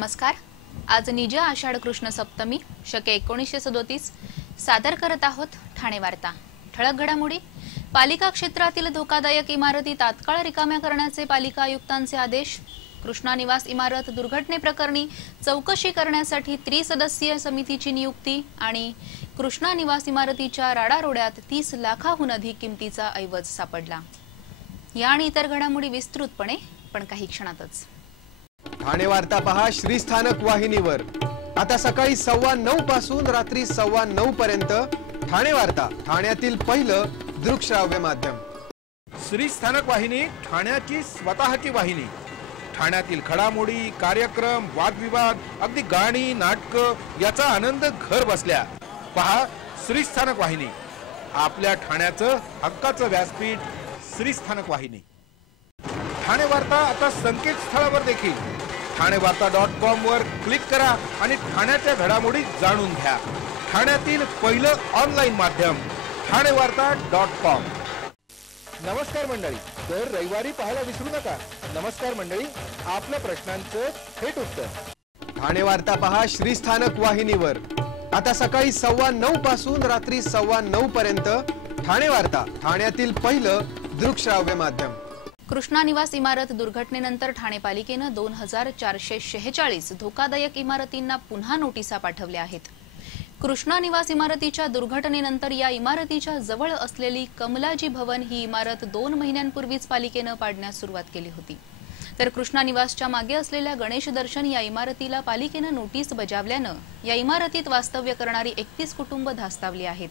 नमस्कार। आज निज आषाढ कृष्ण सप्तमी शके 1937 सादर करत आहोत ठाणे वार्ता। ठळक घडामोडी। पालिका क्षेत्रातील धोकादायक इमारती तात्काळ रिकाम्या करण्याचे पालिका आयुक्तांचे आदेश। कृष्णा निवास इमारत दुर्घटनेप्रकरणी चौकशी करण्यासाठी त्रिसदस्यीय समितीची नियुक्ती आणि कृष्णा निवास इमारतीच्या राडारोड्यात 30 लाखाहून अधिक किमतीचा ऐवज सापडला। या आणि इतर घडामोडी विस्तृतपणे पण काही क्षणातच। ठाणे वार्ता पहा श्रीस्थानक वाहिनीवर। आता सकाळी 9:15 पासून रात्री 9:15 पर्यंत ठाणे वार्ता, ठाण्यातील पहिलं दृकश्राव्य माध्यम। श्रीस्थानक वाहिनी ठाण्याची स्वतःची वाहिनी। ठाण्यातील घडामोडी, कार्यक्रम, वादविवाद, अगदी गाणी, नाटक याचा आनंद घर बसल्या पहा श्रीस्थानक वाहिनी। आपल्या ठाण्याचं हक्काचं व्यासपीठ श्रीस्थानक वाहिनी। ठाणे वार्ता आता संकेतस्थळावर देखील ठाणेवार्ता.com वर क्लिक करा आणि ठाण्याच्या घडामोडी जाणून घ्या। ठाण्यातील पहिलं ऑनलाईन माध्यम ठाणेवार्ता.com। नमस्कार मंडळी, दर रविवारी पाहायला विसरू नका। नमस्कार मंडळी, आपल्या प्रश्नांचं थेट उत्तर। ठाणे वार्ता पहा श्रीस्थानक वाहिनीवर। आता सकाळी 9:15 पासून रात्री 9:15 पर्यंत ठाणे वार्ता, ठाण्यातील पहिलं दृकश्राव्य माध्यम। कृष्णा निवास इमारत दुर्घटनेनंतर ठाणे पालिकेने 2446 धोकादायक इमारतींना पुन्हा नोटिसा पाठवल्या आहेत। कृष्णा निवास इमारतीच्या दुर्घटनेनंतर या इमारतीच्या जवळ असलेली कमलाजी भवन ही इमारत 2 महिन्यांपूर्वीच पालिकेने पाडण्यास सुरुवात केली होती। तर कृष्णा निवासच्या मागे असलेल्या गणेश दर्शन या इमारतीला पालिकेने नोटीस बजावल्याने या इमारतीत वास्तव्य करणारी 31 कुटुंब धास्तावली आहेत।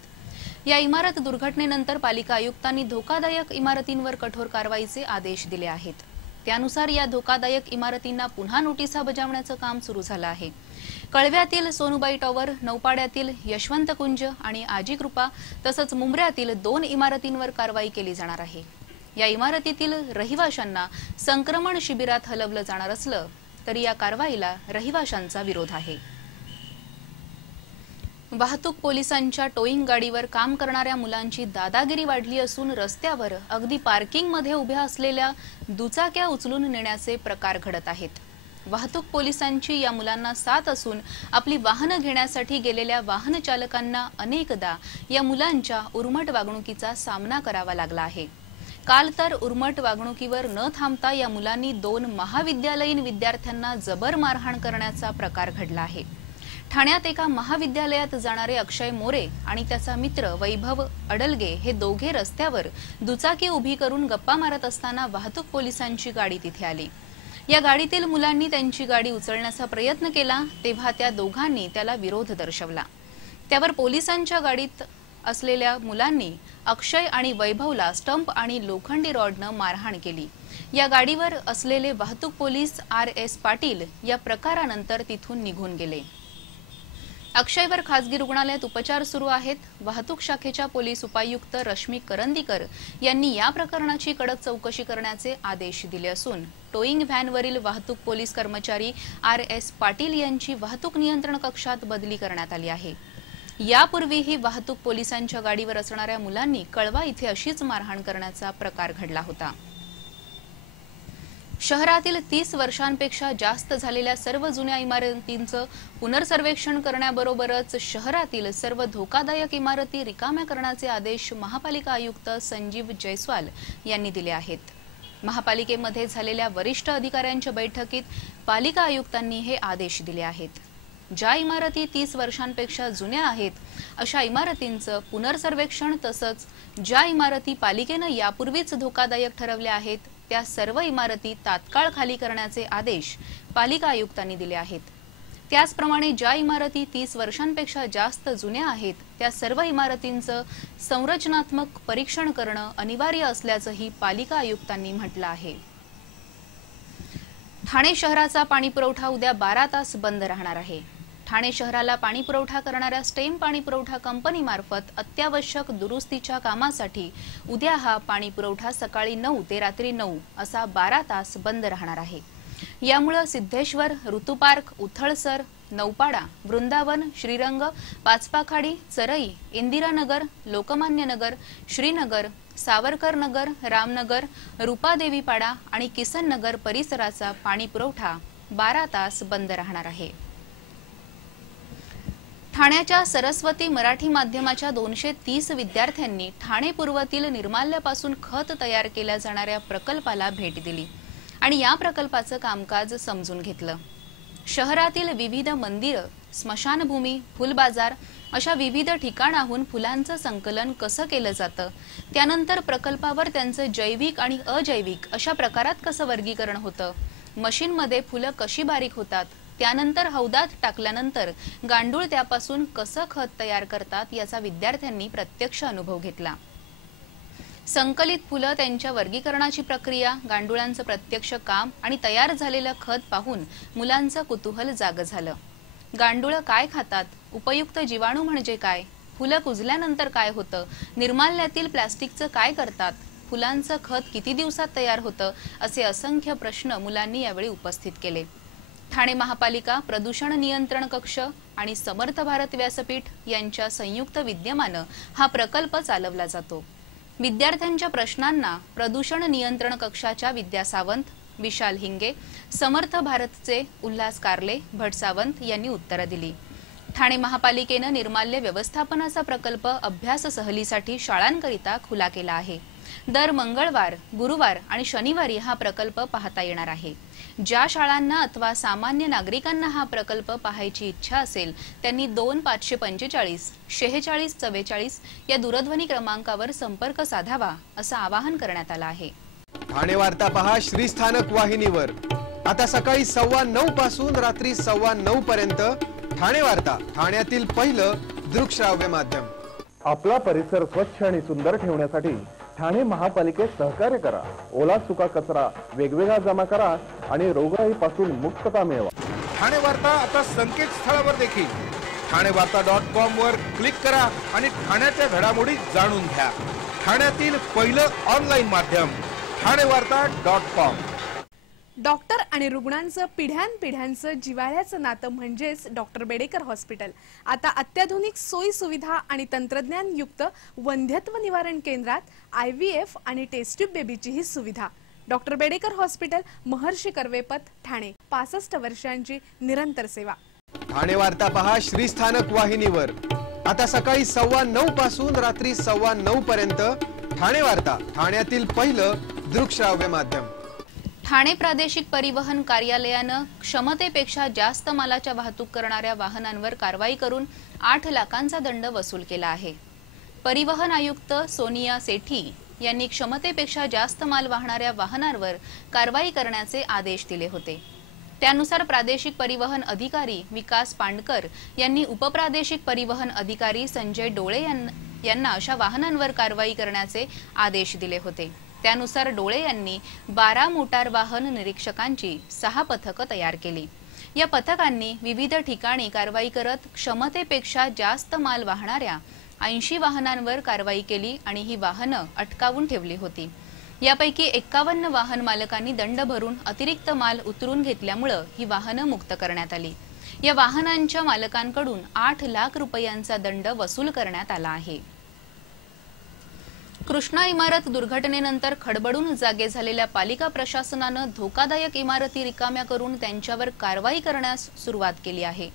या इमारत दुर्घटनेनंतर पालिका आयुक्तांनी धोकादायक इमारतींवर कठोर कारवाईचे आदेश दिले आहेत। त्यानुसार या धोकादायक इमारतींना पुन्हा नोटिसा बजावण्याचं काम सुरू झालं आहे। कळव्यातील सोनुबाई टॉवर, नौपाड्यातील यशवंत कुंज आणि आजी कृपा तसंच मुंब्र्यातील 2 इमारतींवर कारवाई केली जाणार आहे। या इमारतीतील रहिवाशांना संक्रमण शिबिरात हलवलं जाणार असलं तरी या कारवाईला रहिवाशांचा विरोध आहे। वाहतूक पोलिसांच्या टोईंग गाडीवर काम करणाऱ्या मुलांची दादागिरी वाढली असून रस्त्यावर अगदी पार्किंगमध्ये उभ्या असलेल्या दुचाक्या उचलून नेण्याचे प्रकार घडत आहेत। वाहतूक पोलिसांची या मुलांना साथ असून आपली वाहनं घेण्यासाठी गेलेल्या वाहन चालकांना अनेकदा या मुलांच्या उर्मट वागणुकीचा सामना करावा लागला आहे। काल तर उर्मट वागणुकीवर न थांबता या मुलांनी 2 महाविद्यालयीन विद्यार्थ्यांना जबर मारहाण करण्याचा प्रकार घडला आहे। ठाण्यात एका महाविद्यालयात जाणारे अक्षय मोरे आणि त्याचा मित्र वैभव अडलगे हे दोघे रस्त्यावर दुचाकी उभी करून गप्पा मारत असताना वाहतूक पोलिसांची गाडी तिथे आली। या गाडीतील मुलांनी त्यांची गाडी उचलण्याचा प्रयत्न केला तेव्हा त्या दोघांनी त्याला विरोध दर्शवला। त्यावर पोलिसांच्या गाडीत असलेल्या मुलांनी अक्षय आणि वैभवला स्टंप आणि लोखंडी रॉडनं मारहाण केली। या गाडीवर असलेले वाहतूक पोलीस RS पाटील या प्रकारानंतर तिथून निघून गेले। अक्षयवर खासगी रुग्णालयात उपचार सुरू आहेत। वाहतूक शाखेच्या पोलीस उपायुक्त रश्मी करंदीकर यांनी या प्रकरणाची कडक चौकशी करण्याचे आदेश दिले असून टोईंग व्हॅनवरील वाहतूक पोलीस कर्मचारी RS पाटील यांची वाहतूक नियंत्रण कक्षात बदली करण्यात आली आहे। यापूर्वीही वाहतूक पोलिसांच्या गाडीवर असणाऱ्या मुलांनी कळवा इथे अशीच मारहाण करण्याचा प्रकार घडला होता। शहरातील 30 वर्षांपेक्षा जास्त झालेल्या सर्व जुन्या इमारतींचं पुनर्सर्वेक्षण करण्याबरोबरच शहरातील सर्व धोकादायक इमारती रिकाम्या करण्याचे आदेश महापालिका आयुक्त संजीव जयस्वाल यांनी दिले आहेत। महापालिकेमध्ये झालेल्या वरिष्ठ अधिकाऱ्यांच्या बैठकीत पालिका आयुक्तांनी हे आदेश दिले आहेत। ज्या इमारती 30 वर्षांपेक्षा जुन्या आहेत अशा इमारतींचं पुनर्सर्वेक्षण तसंच ज्या इमारती पालिकेने यापूर्वीच धोकादायक ठरवल्या आहेत त्या सर्व इमारती तात्काळ खाली करण्याचे आदेश पालिका आयुक्तांनी दिले आहेत। त्याचप्रमाणे ज्या इमारती 30 वर्षांपेक्षा जास्त जुन्या आहेत त्या सर्व इमारतींचं संरचनात्मक परीक्षण करणं अनिवार्य असल्याचंही पालिका आयुक्तांनी म्हटलं आहे। ठाणे शहराचा पाणीपुरवठा उद्या 12 तास बंद राहणार आहे। ठाणे शहराला पाणी पुरवठा करणाऱ्या स्टेम पाणी पुरवठा कंपनीमार्फत अत्यावश्यक दुरुस्तीच्या कामासाठी उद्या हा पाणी पुरवठा सकाळी 9 ते रात्री 9 असा 12 तास बंद राहणार आहे। यामुळे सिद्धेश्वर, ऋतुपार्क, उथळसर, नौपाडा, वृंदावन, श्रीरंग, पाचपाखाडी, चरई, इंदिरानगर, लोकमान्य नगर, श्रीनगर, सावरकर नगर, रामनगर, रूपादेवीपाडा आणि किसन नगर परिसराचा पाणी पुरवठा 12 तास बंद राहणार आहे। ठाण्याच्या सरस्वती मराठी माध्यमाच्या 230 विद्यार्थ्यांनी ठाणे पूर्वतील निर्माल्यापासून खत तयार केल्या जाणाऱ्या प्रकल्पाला भेट दिली आणि या प्रकल्पाचं कामकाज समजून घेतलं। शहरातील विविध मंदिरं, स्मशानभूमी, फुलबाजार अशा विविध ठिकाणाहून फुलांचं संकलन कसं केलं जातं, त्यानंतर प्रकल्पावर त्यांचं जैविक आणि अजैविक अशा प्रकारात कसं वर्गीकरण होतं, मशीनमध्ये फुलं कशी बारीक होतात, त्यानंतर हौदात टाकल्यानंतर गांडूळ त्यापासून कसं खत तयार करतात याचा विद्यार्थ्यांनी प्रत्यक्ष अनुभव घेतला। संकलित फुलं, त्यांच्या वर्गीकरणाची प्रक्रिया, गांडुळांचं प्रत्यक्ष काम आणि तयार झालेलं खत पाहून मुलांचं कुतूहल जागं झालं। गांडुळं काय खातात, उपयुक्त जीवाणू म्हणजे काय, फुलं कुजल्यानंतर काय होतं, निर्माल्यातील प्लास्टिकचं काय करतात, फुलांचं खत किती दिवसात तयार होतं, असे असंख्य प्रश्न मुलांनी यावेळी उपस्थित केले। ठाणे महापालिका, प्रदूषण नियंत्रण कक्ष आणि समर्थ भारत व्यासपीठ यांच्या संयुक्त विद्यमानं हा प्रकल्प चालवला जातो। विद्यार्थ्यांच्या प्रश्नांना प्रदूषण नियंत्रण कक्षाच्या विद्या सावंत, विशाल हिंगे, समर्थ भारतचे उल्हास कारले, भट सावंत यांनी उत्तरं दिली। ठाणे महापालिकेनं निर्माल्य व्यवस्थापनाचा प्रकल्प अभ्यास सहलीसाठी शाळांकरिता खुला केला आहे। दर मंगळवार, गुरुवार आणि शनिवारी हा प्रकल्प पाहता येणार आहे। ज्या शाळांना अथवा सामान्य नागरिकांना हा प्रकल्प पाहायची इच्छा असेल त्यांनी 2545 46 44 या दूरध्वनी क्रमांकावर संपर्क साधावा असं आवाहन करण्यात आलं आहे। ठाणे वार्ता पहा श्रीस्थानक वाहिनीवर आता सकाळी 9:15 पासून रात्री 9:15 पर्यंत। ठाणे वार्ता, ठाण्यातील पहिलं दृकश्राव्य माध्यम। आपला परिसर स्वच्छ आणि सुंदर ठेवण्यासाठी ठाणे महापालिकेत सहकार्य करा। ओला सुका कचरा वेगवेगळा जमा करा आणि रोगराईपासून मुक्तता मिळवा। ठाणे वार्ता आता संकेतस्थळावर देखील ठाणेवार्ता.com वर क्लिक करा आणि ठाण्याच्या घडामोडी जाणून घ्या। ठाण्यातील पहिलं ऑनलाईन माध्यम ठाणेवार्ता.com। डॉक्टर आणि रुग्णांचं पिढ्यानपिढ्यांचं जिव्हाळ्याचं नातं म्हणजेच डॉक्टर बेडेकर हॉस्पिटल आता अत्याधुनिक सोयी सुविधा आणि तंत्रज्ञान युक्त वंध्यत्व निवारण केंद्रात IVF आणि टेस्ट ट्यूब बेबीची ही सुविधा। डॉक्टर बेडेकर हॉस्पिटल, महर्षी कर्वेपथ, ठाणे। 65 वर्षांची निरंतर सेवा। ठाणे वार्ता पहा श्रीस्थानक वाहिनीवर आता सकाळी 9:15 पासून रात्री 9:15 पर्यंत। ठाणे वार्ता, ठाण्यातील पहिलं दृकश्राव्य माध्यम। ठाणे प्रादेशिक परिवहन कार्यालयानं क्षमतेपेक्षा जास्त मालाच्या वाहतूक करणाऱ्या वाहनांवर कारवाई करून 8 लाखांचा दंड वसूल केला आहे। परिवहन आयुक्त सोनिया सेठी यांनी क्षमतेपेक्षा जास्त माल वाहणाऱ्या वाहनांवर कारवाई करण्याचे आदेश दिले होते। त्यानुसार प्रादेशिक परिवहन अधिकारी विकास पांडकर यांनी उपप्रादेशिक परिवहन अधिकारी संजय डोळे यांना अशा वाहनांवर कारवाई करण्याचे आदेश दिले होते। त्यानुसार डोळे यांनी 12 मोटार वाहन निरीक्षकांची 6 पथकं तयार केली। या पथकांनी विविध ठिकाणी कारवाई करत क्षमतेपेक्षा जास्त माल वाहणाऱ्या 80 वाहनांवर कारवाई केली आणि ही वाहनं अटकावून ठेवली होती। यापैकी 51 वाहन मालकांनी दंड भरून अतिरिक्त माल उतरून घेतल्यामुळे ही वाहनं मुक्त करण्यात आली। या वाहनांच्या मालकांकडून 8 लाख रुपयांचा दंड वसूल करण्यात आला आहे। कृष्णा इमारत दुर्घटनेनंतर खडबडून जागे झालेल्या पालिका प्रशासनानं धोकादायक इमारती रिकाम्या करून त्यांच्यावर कारवाई करण्यास सुरुवात केली आहे।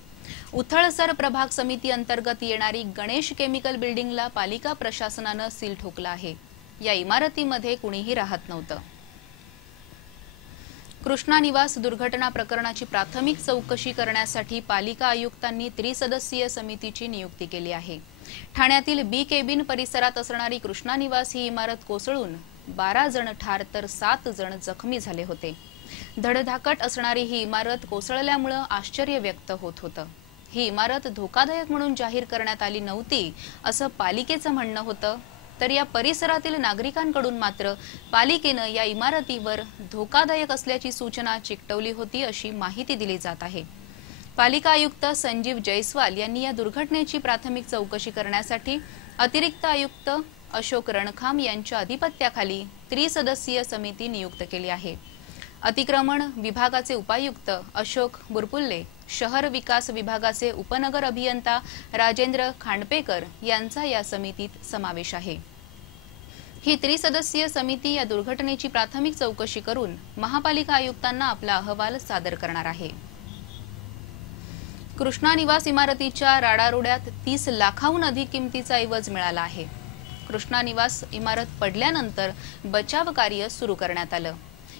उथळसर प्रभाग समिती अंतर्गत येणारी गणेश केमिकल बिल्डिंगला पालिका प्रशासनानं सील ठोकला आहे। या इमारतीमध्ये कुणीही राहत नव्हतं। कृष्णा निवास दुर्घटना प्रकरणाची प्राथमिक चौकशी करण्यासाठी पालिका आयुक्तांनी त्रिसदस्यीय समितीची नियुक्ती केली आहे। ठाण्यातील बी केबिन परिसरात असणारी कृष्णा निवास ही इमारत कोसळून 12 जण ठार तर 7 जण जखमी झाले होते। धडधाकट असणारी ही इमारत कोसळल्यामुळे आश्चर्य व्यक्त होत होतं। ही इमारत धोकादायक म्हणून जाहीर करण्यात आली नव्हती असं पालिकेचं म्हणणं होतं, तर या परिसरातील नागरिकांकडून मात्र पालिकेनं या इमारतीवर धोकादायक असल्याची सूचना चिकटवली होती अशी माहिती दिली जात आहे। पालिका आयुक्त संजीव जयस्वाल यांनी या दुर्घटनेची प्राथमिक चौकशी करण्यासाठी अतिरिक्त आयुक्त अशोक रणखाम यांच्या अधिपत्याखाली त्रिसदस्यीय समिती नियुक्त केली आहे। अतिक्रमण विभागाचे उपायुक्त अशोक बुरपुल्ले, शहर विकास विभागाचे उपनगर अभियंता राजेंद्र खांडपेकर यांचा या समितीत समावेश आहे। ही त्रिसदस्यीय समिती या दुर्घटनेची प्राथमिक चौकशी करून महापालिका आयुक्तांना आपला अहवाल सादर करणार आहे। कृष्णा निवास इमारतीच्या राडारोड्यात 30 लाखांहून अधिक किमतीचा ऐवज मिळाला आहे। कृष्णा निवास इमारत पडल्यानंतर बचाव कार्य सुरू करण्यात आलं।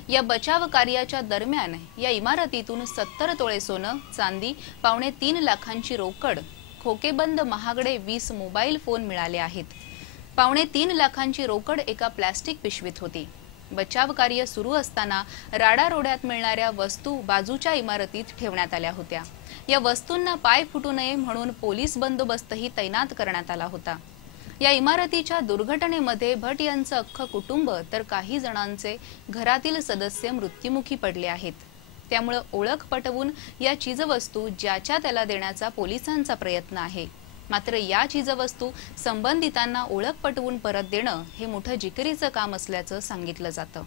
या बचाव कार्याच्या दरम्यान या इमारतीतून 70 तोळे सोनं, चांदी, 3.25 लाखांची रोकड, खोकेबंद महागडे 20 मोबाईल फोन मिळाले आहेत। 3.25 लाखांची रोकड एका प्लास्टिक पिशवीत होती। बचाव कार्य सुरू असताना राडारोड्यात मिळणाऱ्या वस्तू बाजूच्या इमारतीत ठेवण्यात आल्या होत्या। या वस्तूंना पाय फुटू नये म्हणून पोलीस बंदोबस्तही तैनात करण्यात आला होता। या इमारतीच्या दुर्घटनेमध्ये भट यांचं अख्खं कुटुंब तर काही जणांचे घरातील सदस्य मृत्युमुखी पडले आहेत। त्यामुळे ओळख पटवून या चीजवस्तू ज्याच्या त्याला देण्याचा पोलिसांचा प्रयत्न आहे। मात्र या चीजवस्तू संबंधितांना ओळख पटवून परत देणं हे मोठं जिकिरीचं काम असल्याचं सांगितलं जातं।